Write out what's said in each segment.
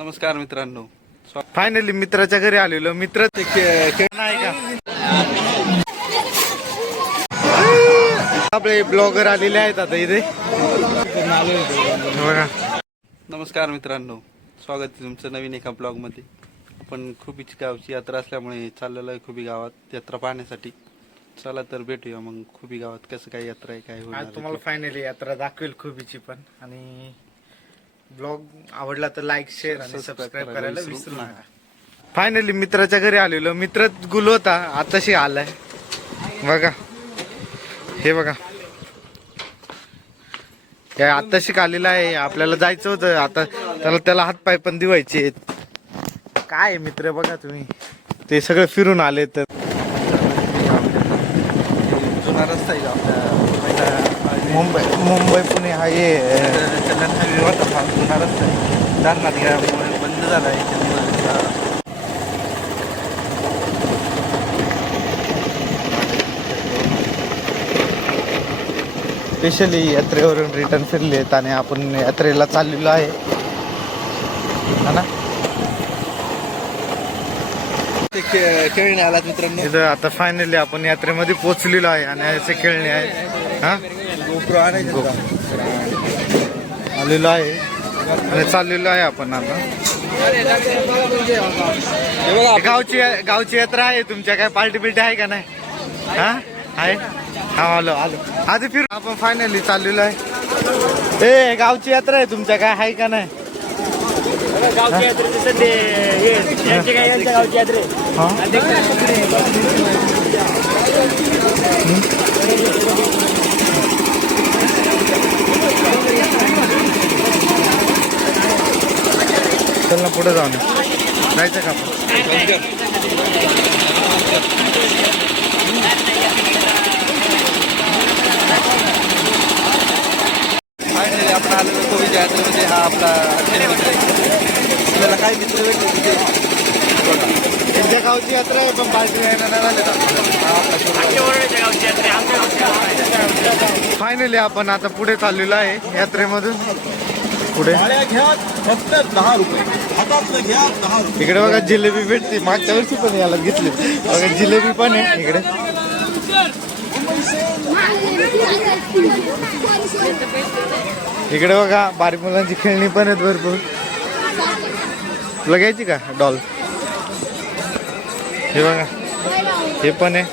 नमस्कार मित्रांनो. फायनली मित्राच्या घरी आलेलो. मित्र नाही का आपले ब्लॉगर आलेले आहेत आता इथे बघा. नमस्कार मित्रांनो, स्वागत आहे तुमचं नवीन एका ब्लॉग मध्ये. आपण खुबीची गावची यात्रा असल्यामुळे चाललेलो आहे खुबी गावात यात्रा पाहण्यासाठी. चला तर भेटूया मग खुबी गावात कसं काय यात्रा आहे, काय होणार आज आहे तुम्हाला ते. फायनली यात्रा दाखवेल खुबीची पण. आणि ब्लॉग आवडला तर लाईक शेअर आणि सबस्क्राईब करायला विसरू नका. फायनली मित्राच्या घरी आलेलो. मित्र गुल होता आताशी आलाय बघा. हे बघा हे आताशी आलेला आहे. आपल्याला जायचं होतं आता. त्याला हातपाय पण दिवायचे. काय मित्र बघा तुम्ही, ते सगळं फिरून आले. तर जुना रस्ता आहे आपल्या मुंबई पुणे हा ये कल्याण हायवे होता, हा जुना रस्ता आहे. धरणात गेल्यामुळे बंद झाला आहे त्यामुळे स्पेशली यात्रेवरून रिटर्न फिरलेत आणि आपण यात्रेला चाललेलो आहे ना. खेळणे आलात मित्रांनो. इथं आता फायनली आपण यात्रेमध्ये पोहोचलेलो आहे आणि असे खेळणे आहे. हा गोप्रो आणायचं का? आलेलो आहे आणि चाललेलो आहे आपण आता. गावची यात्रा आहे. तुमच्या काय पार्टी बिल्टी आहे का नाही? हा आहे. हा आलो आधी फिर. आपण फायनली चाललेलो आहे. ए गावची यात्रा आहे तुमच्या काय आहे का नाही? गावची यात्रेचे सध्या गावची यात्रे चल ना पुढे जाऊ ना. जायचं का आपण? फायनली आपण आलेलो खुबीच्या यात्रेमध्ये. हा आपला आपल्याला काय मित्र भेटले तिथे त्यांच्या गावची यात्रा आहे पण पार्टी नाही झाले. फायनली आपण आता पुढे चाललेलो आहे यात्रेमधून. पुढे फक्त 10 रुपये हातातलं घ्या. 10 रुपये. इकडे बघा जिलेबी भेटते. मागच्या वर्षी पण याला घेतली बघा. जिलेबी पण आहे इकडे. इकडे बघा बारीक मुलांची खेळणी पण आहेत भरपूर. तुला घ्यायची का डॉल? हे बघा हे पण आहे.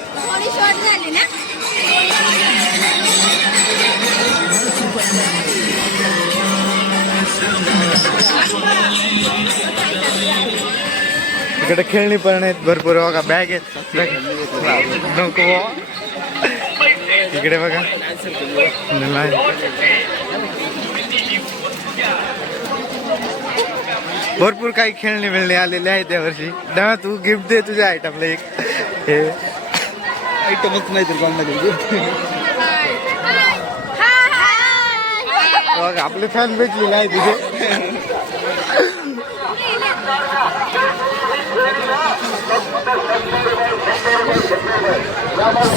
इकडे खेळणी पण आहेत भरपूर बघा. बॅग आहेत. नको इकडे बघा भरपूर काही खेळणी मिळणे आलेले आहेत यावर्षी. तेव्हा तू गिफ्ट दे तुझ्या आयटमला एक. हे आयटमच नाही तर कोणाला घ्यायचे. बघ आपले फॅन भेटलेले आहे तिथे.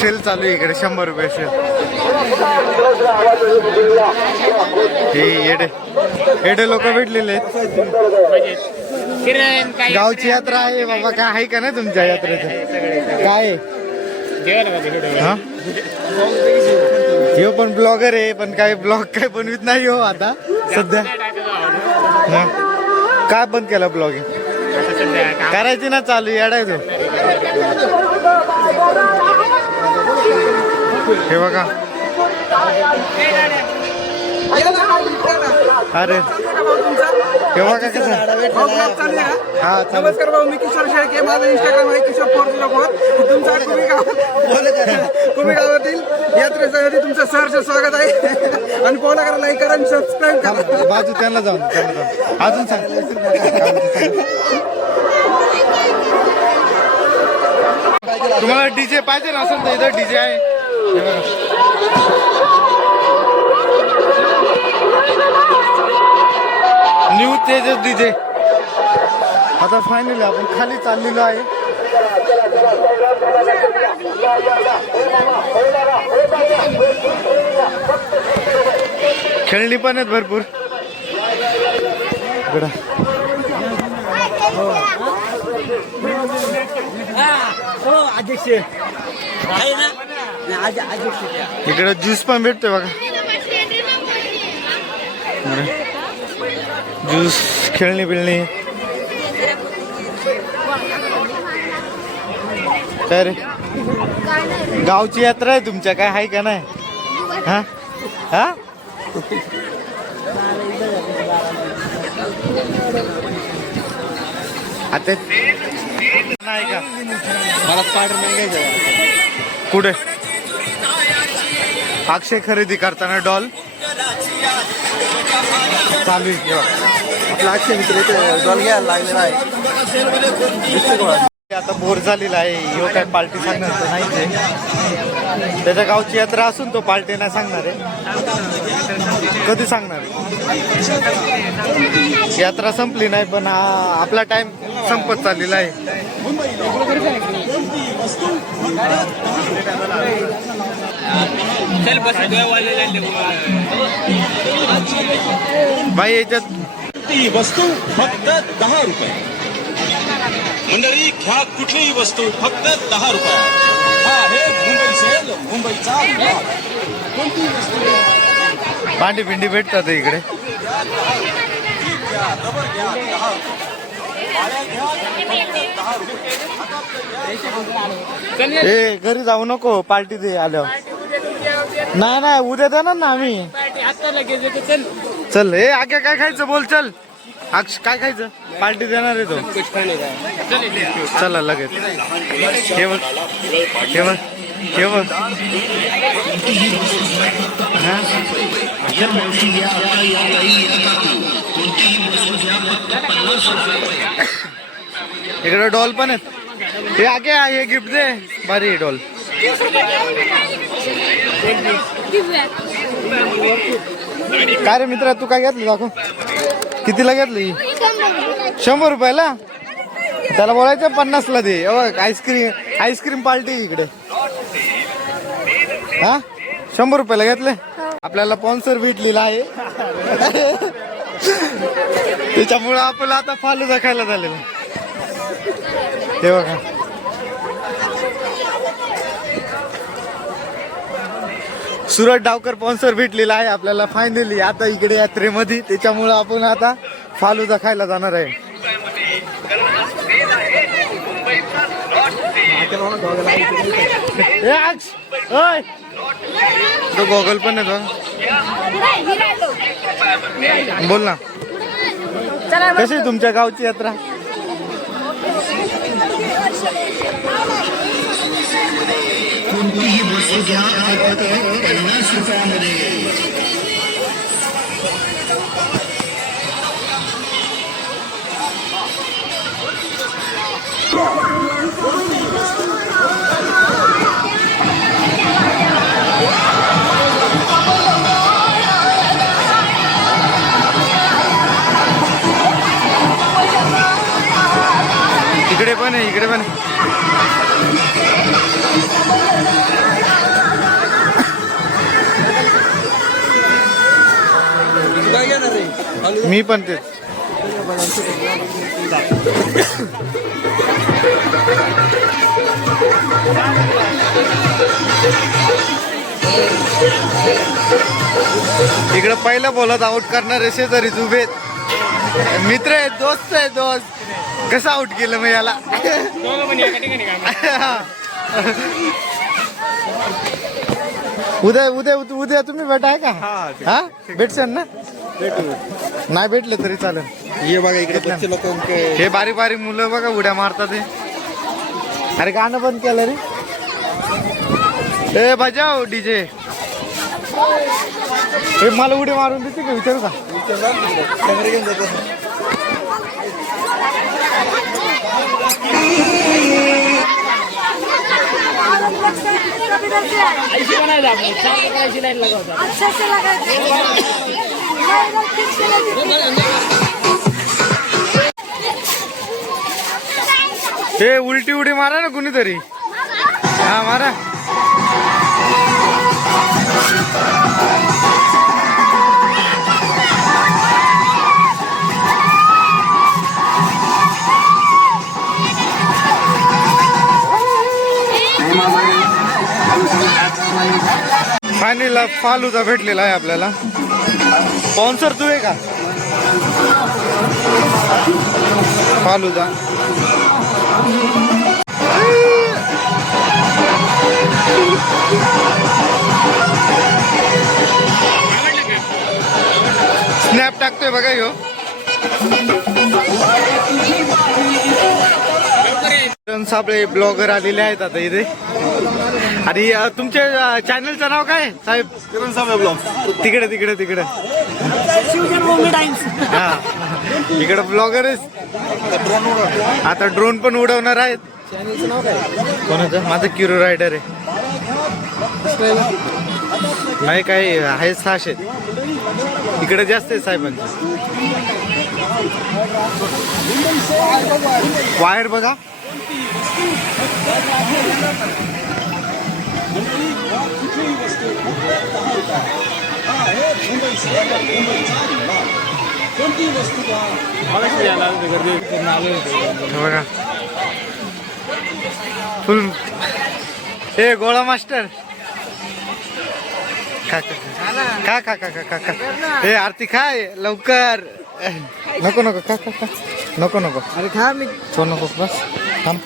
सेल चालू आहे इकडे. 100 रुपये सेल. हे येडे लोक भेटलेले आहेत. गावची यात्रा आहे बाबा. काय आहे का नाही तुमच्या यात्रेचं? काय हा हे पण ब्लॉगर आहे पण काय ब्लॉग काय बनवित नाही हो आता सध्या. काय बंद केला ब्लॉगिंग? करायची ना चालू. येडाय तो. हे बघा अरे हे बघा कसं. हा नमस्कार भाऊ, मी किशोर शेळके. माझं इंस्टाग्राम आहे किशोर404. तुमचा कुमी गावातील यात्रेसाठी तुमचं सहर्ष स्वागत आहे. आणि फॉलो करा, लाईक करा आणि सबस्क्राईब करा. बाजू त्यांना जाऊन अजून सांग. तुम्हाला डीजे पाहिजे ना असेल तर इथं डीजे आहे. New Tejas DJ. आता फायनली आपण खाली चाललेलो आहे. खेळणी पण आहेत भरपूर. अध्यक्ष आहे ना अध्यक्ष इकडे ज्यूस पण भेटतोय बघा. ज्यूस, खेळणी बिळणी. काय रे, गावची यात्रा आहे तुमच्या, काय आहे का नाही? हा हा आता नाही का? मला स्पायडरमॅन घ्यायचं. कुठे अक्षय खरेदी करताना डॉल चालू आहे. आपला अक्षय मित्र इथे डॉल घ्यायला लागलेला आहे. दिसतोय का? आता बोर झालेला आहे. ह्यो काय पार्टी सांगणार तर नाहीच आहे. त्याच्या गावची यात्रा असून तो पार्टी नाही सांगणार आहे. कधी सांगणार आहे? यात्रा संपली नाही पण आपला टाइम संपत चाललेला आहे. भाई याच्यात ती वस्तू फक्त 10 रुपये. मंडळी घ्या कुठलीही वस्तू फक्त 10 रुपये. हा आहे मुंबई सेल, मुंबईचा ब्लॉग. कोणती वस्तू भांडी भिंडी भेटतात इकडे. रबर घ्या 10 रुपये. पाया घ्या फक्त 10 रुपये. ए घरी जाऊ नको, पार्टी दे आल्यावर. नाही नाही उद्या देणार ना आम्ही. चल ए आगे काय खायचं बोल. चल अक्ष काय खायचं? पार्टी देणार आहे तो. चला लगेच. केवळ केवळ केवळ इकडे डॉल पण आहेत. हे आगे हे गिफ्ट दे. भारी डॉल. काय रे मित्रा तू काय घेतलं दाखव. कितीला घेतली? 100 रुपयाला. त्याला बोलायचं 50ला दे. आईस्क्रीम पार्टी इकडे. हा 100 रुपयाला घेतले. आपल्याला स्पॉन्सर भेटलेला आहे. त्याच्यामुळं आपल्याला आता फालुदा खायला झालेला. हे बघा सुरत डावकर स्पॉन्सर भेटलेला आहे आपल्याला फायनली आता इकडे यात्रेमध्ये. त्याच्यामुळं आपण आता फालुदा खायला जाणार आहे. तो गॉगल पण आहे तो. बोल ना कशी आहे तुमच्या गावची यात्रा? इकडे पण आहे, इकडे पण आहे. मी पण तेच. इकडे पहिलं बोलत आउट करणारे शेजारीच उभे मित्र आहेत, दोस्त आहे. दोस्त कसं आउट केलं मग याला? उद्या उद्या उद्या तुम्ही भेटाय का? हा भेटशाल ना? नाही भेटले तरी चालेल. ये बघा इकडे बच्चे लोक हे बारी बारी मुलं बघा उड्या मारतात. अरे गाणं बंद केलं रे. ए बजाव डीजे. मला उडी मारून देते का? विचारू का? घेऊन जातो. ऐशी बनायला आपण 4 करायची लाईन लगावतात. हे उलटी उडी मारा ना कुणीतरी. हा मारा. फालुदा भेटलेला आहे आपल्याला. स्पॉन्सर तू आहे का? फालुदा स्नॅप टाकतोय बघा ह्यो. आपले ब्लॉगर आलेले आहेत आता इथे. आणि तुमच्या चॅनलचं नाव काय साहेब? तिकडे तिकडे तिकडे हा इकडे ब्लॉगर आता ड्रोन पण उडवणार आहेत. कोणाचं? माझं क्युरो रायडर आहे. नाही काय आहे 600. इकडे जास्त आहे साहेबांचं. वायर बघा. बघा फुल. हे गोळा मास्टर खा हे आरती खाय लवकर. नको नको खा खा खा. नको नको. अरे खा मी तो नको बस थांब.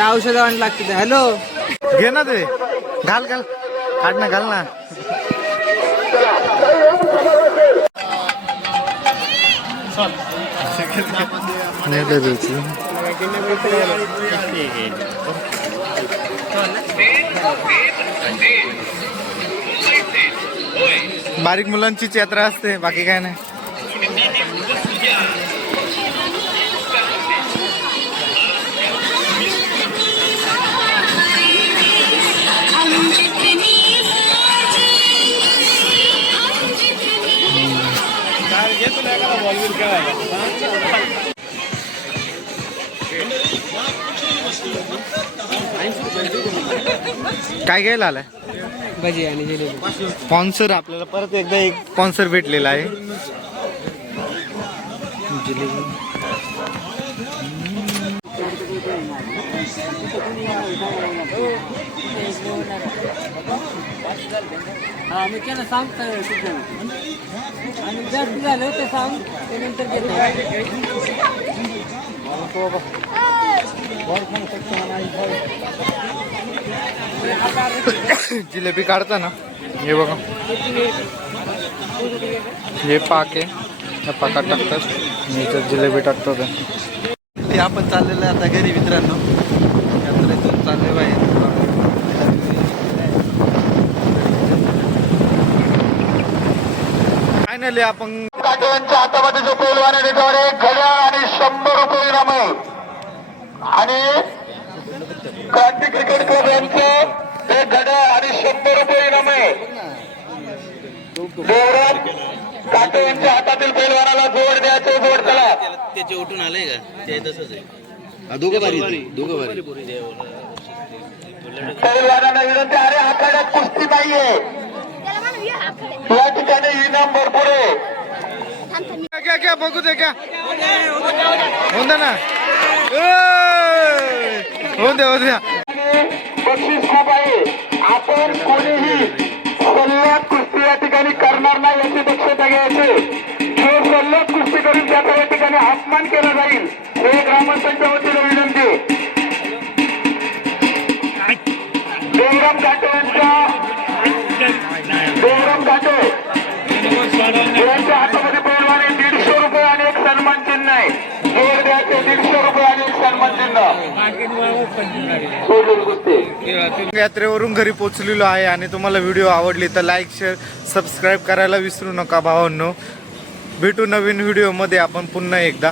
औषध आण लागते. हॅलो घे ना ते. घाल घाल काढ ना घाल ना. बारीक मुलांचीच यात्रा असते, बाकी काय नाही. काय घ्यायला आलाय? भजी आणि जिलेबी. स्पॉन्सर आपल्याला परत एकदा एक स्पॉन्सर भेटलेला आहे. जिलेबी हा मी त्याला सांगतो आणि जास्त झालं ते सांग त्यानंतर जिलेबी काढता ना. हे बघा हे पाक आहे. त्या पाकात टाकतात याच्यात जिलेबी टाकतात. ते आपण चाललेलं आहे आता घरी मित्रांनो. यात्रेतून चालले बाहेर. फायनली आपण काटोयांच्या हातामध्ये जो पैलवान आहे त्याच्यावर एक घड्याळ आणि 100 रुपये इनाम आहे. आणि क्रांती क्रिकेट क्लब यांचं एक घड्याळ आणि 100 रुपये इनाम आहे. देवराज काटो यांच्या हातातील पैलवानाला जोड द्यायचे. जोड चला. त्याचे उठून आले का? ते तसंच आहे. दोघं बारी. पैलवानाला विनंती. अरे आखाड्यात कुस्ती नाहीये. या ठिकाणी इनाम भरपूर आहे. क्या क्या बघू दे क्या होऊन दे ना. होऊन द्या. बक्षीस खूप आहे. आपण कोणीही सल्लात कुस्ती या ठिकाणी करणार नाही याची दक्षता घ्यायची. जो सल्लात कुस्ती करून त्याचा या ठिकाणी अपमान केला जाईल. हे ग्रामस्थांच्या वतीने विनंती. देवराम घाटे यांच्या हातामध्ये पैलवान आहे. 150 रुपये आणि एक सन्मान चिन्ह आहे. जोड द्यायचे. 150 रुपये आणि एक सन्मान चिन्ह. यात्रेवरून घरी पोहोचलेलो आहे आणि तुम्हाला व्हिडिओ आवडली तर लाईक शेअर सबस्क्राईब करायला विसरू नका भावांनो. भेटू नवीन व्हिडिओमध्ये आपण पुन्हा एकदा.